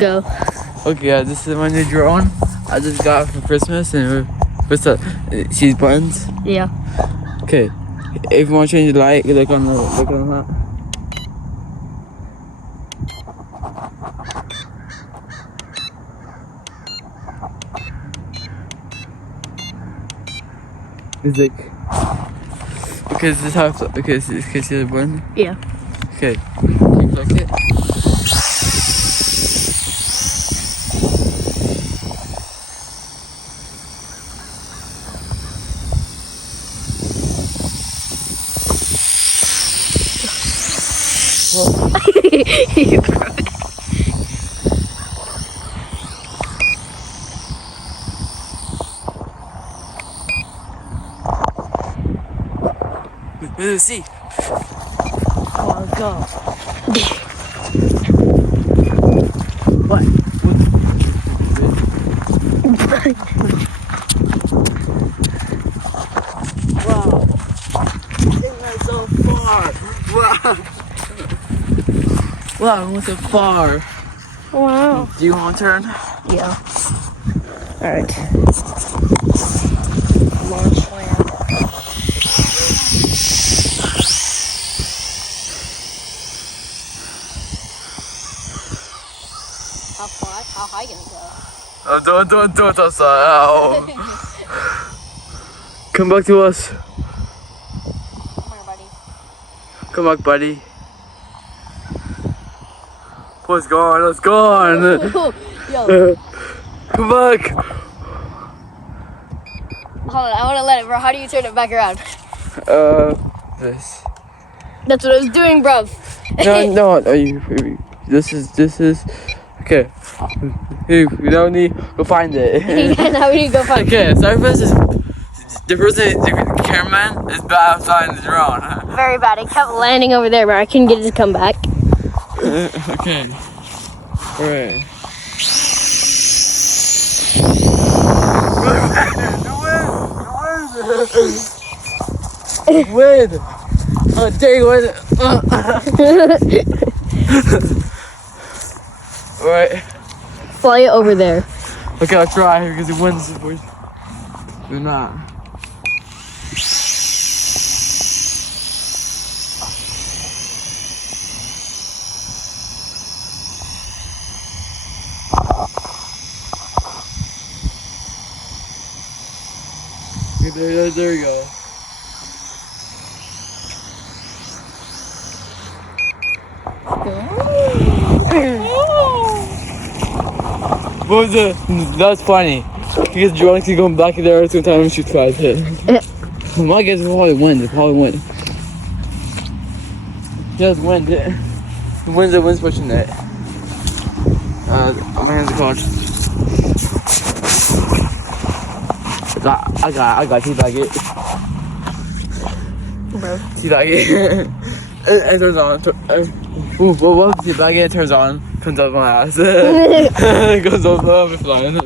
Go. Okay, guys, this is my new drone. I just got it for Christmas, and what's up? She's buttons. Yeah. Okay, if you want to change the light, you look on that. It's like, okay, this is how. Okay, can you see the button? Yeah. Okay, can you click it? You broke it. Let's see. Oh, go. What? Wow. It went so far. Wow. Wow, it went so far. Wow. Do you want to turn? Yeah. All right. Launch land. How high can it go? Oh, don't toss out. Come back to us. Come here, buddy. Come back, buddy. Oh, it's gone. It's gone. Yo, Come back. hold on. I want to let it, bro. How do you turn it back around? This. That's what I was doing, bro. No. This is. Okay. You don't need. Go find it. Yeah, now we need to go find. Okay, so first is the cameraman is bad outside the drone. Very bad. It kept landing over there, bro. I couldn't get it to come back. Okay. Alright. The wind! Oh, dang wind! Alright. Fly it over there. Okay, I'll try because the wind's You're not. There we go. What was it? That's funny. Because drone keep going back in there every time and shoot tries hit. My guess is probably wind. It's probably wind. Yeah, it's wind. The wind's pushing it. My hands are cold. I got teabag it. Bro. Teabag it. It turns on. Well, teabag it turns on. Comes up my ass. It goes over flying.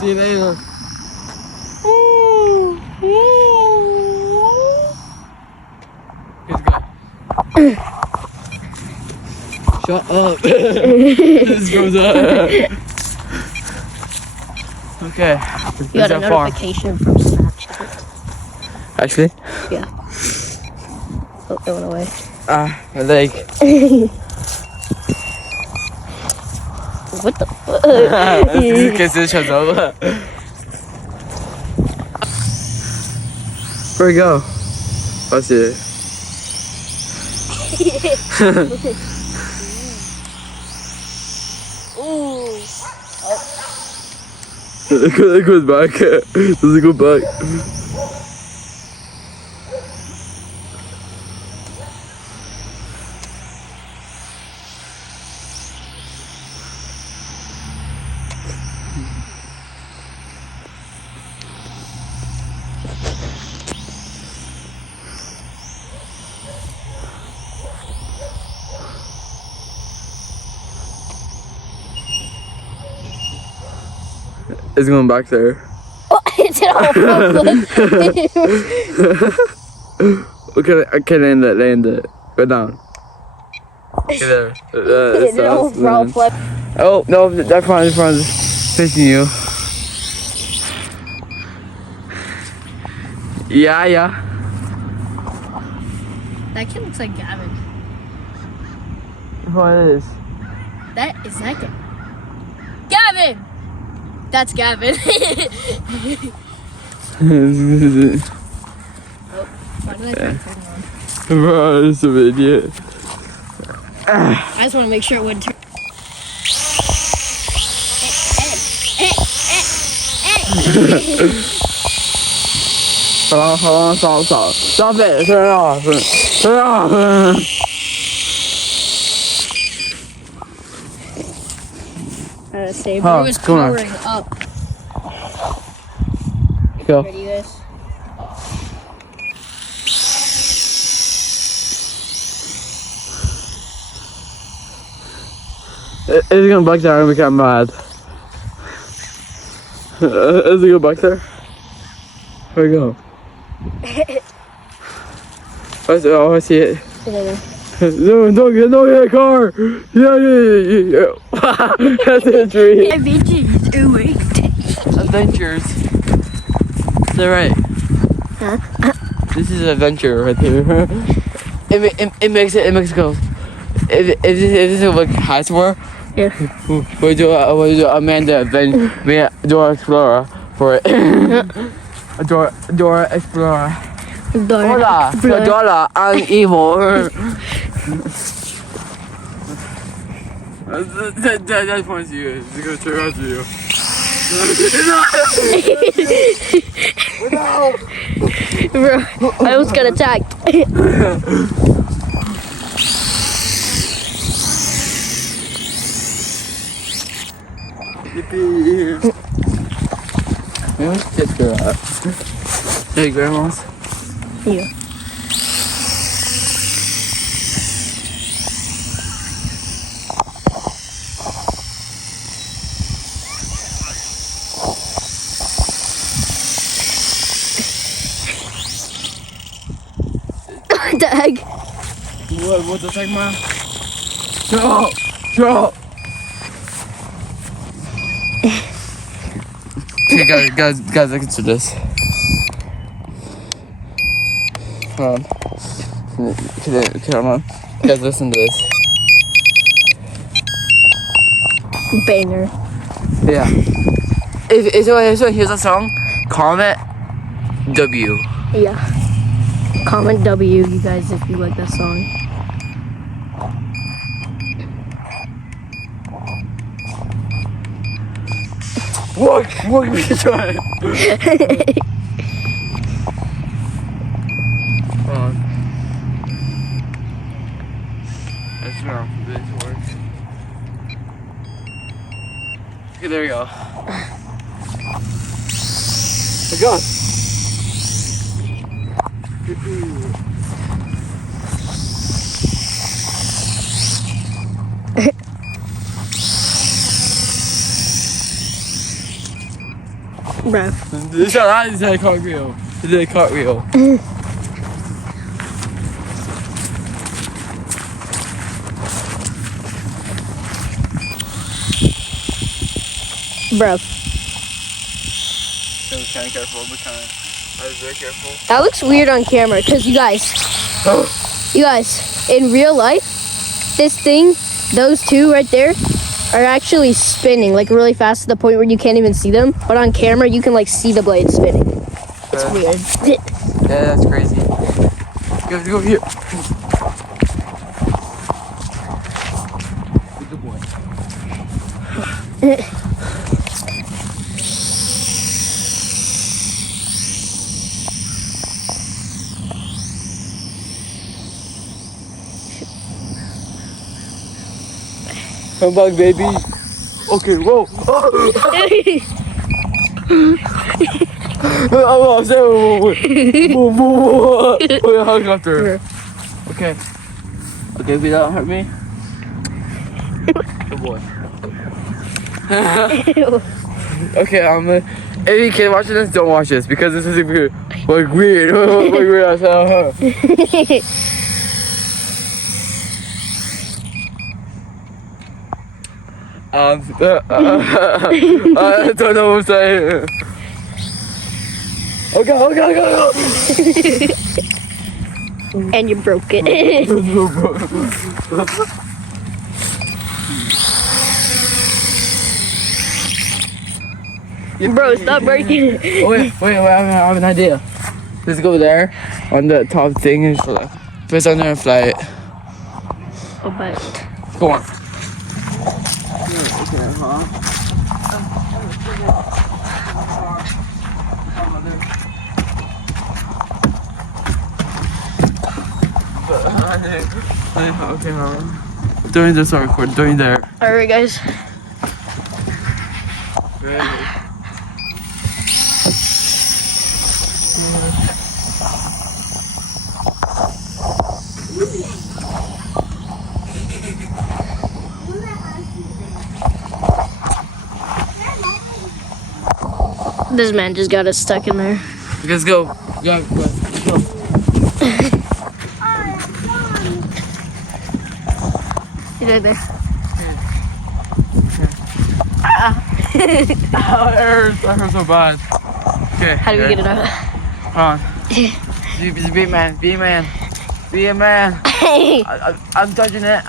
See you later. Shut up. This goes up. Okay. You got a notification from Snapchat. Actually? Yeah. Oh, it went away. My leg. What the fuck? Okay, so it shuts up. Where'd it go? I see it. Ooh. It goes back. Does it go back? It's going back there. Oh, it's Okay, land it. Go down. Okay, there. Oh, no, that front is facing you. Yeah. That kid looks like Gavin. What is? That Gavin? Gavin! That's Gavin. Why did I turn on? Bro, it's an idiot. I just want to make sure it wouldn't turn. Hold on, stop it, turn it off. Say, Oh, bro is come on. powering up. Go. Ready, guys? Is he gonna back there and become mad? Is he gonna back there? Where we go? I see it. No, don't get a car! Yeah. That's a tree. Adventures. Is that right? Huh? This is an adventure right there. It makes it go. If this is like high somewhere, Yeah. we do Amanda Dora Explorer for it. Dora Explorer. Hola, Dora, I'm evil. That points to you. It's gonna turn out to you. Bro, I almost got attacked. Let's go out. Hey, grandma's. Yeah. Dag. What the heck, man? Shut up! Okay, guys, I can do this. Hold on. Guys, listen to this. Banger. Yeah. So here's a song. Comment W. Yeah. Comment W, you guys, if you like that song. What are you trying? Hold on. Let's turn off this works. Okay, there we go. Oh God. Bro. This is a cartwheel. This is a cartwheel. Bro. I was kind of careful, but I was very careful. That looks weird on camera, because you guys, in real life, this thing, those two right there, are actually spinning like really fast to the point where you can't even see them. But on camera, you can like see the blade spinning. It's weird. Yeah, that's crazy. Go here. Good boy. Come back, baby. Okay, whoa. Oh, wait, helicopter. Okay, if you don't hurt me. Good boy. Okay, I'm gonna If you can't watch this, don't watch this because this is like weird. Like weird. I don't know what I'm saying. Okay. And you broke it. Bro, stop breaking it. Wait, I have an idea. Let's go there on the top thing and press on there and fly it. Oh, but Go on. Okay, doing this record, doing there. alright, guys. This man just got us stuck in there. Let's go. Go. He's right there. Oh, it hurts. That hurts so bad. Okay. How do we get it out? Hold on. Be a man. Be a man. Hey! I'm touching it.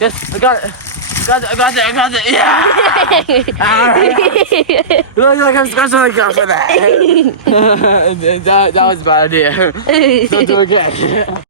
Yes, I got it. I got it. Yeah. Look like I'm scratching like that for that. That was a bad idea. Don't do it again.